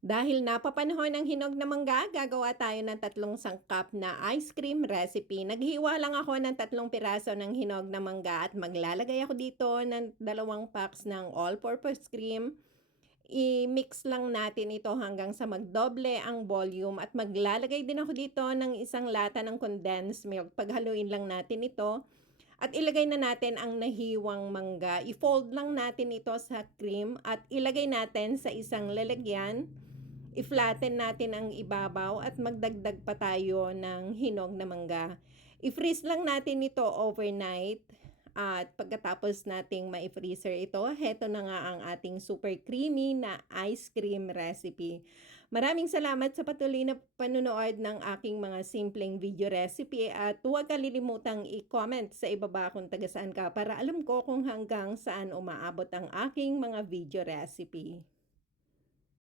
Dahil napapanahon ng hinog na mangga, gagawa tayo ng 3 sangkap na ice cream recipe. Naghiwa lang ako ng 3 piraso ng hinog na mangga at maglalagay ako dito ng 2 packs ng all-purpose cream. I-mix lang natin ito hanggang sa magdoble ang volume at maglalagay din ako dito ng 1 lata ng condensed milk. Paghaluin lang natin ito at ilagay na natin ang nahiwang mangga. I-fold lang natin ito sa cream at ilagay natin sa isang lalagyan. I-flatten natin ang ibabaw at magdagdag pa tayo ng hinog na mangga. I-freeze lang natin ito overnight at pagkatapos nating ma-freezer ito, heto na nga ang ating super creamy na ice cream recipe. Maraming salamat sa patuloy na panonood ng aking mga simpleng video recipe at huwag kalilimutang i-comment sa ibaba kung taga saan ka para alam ko kung hanggang saan umaabot ang aking mga video recipe.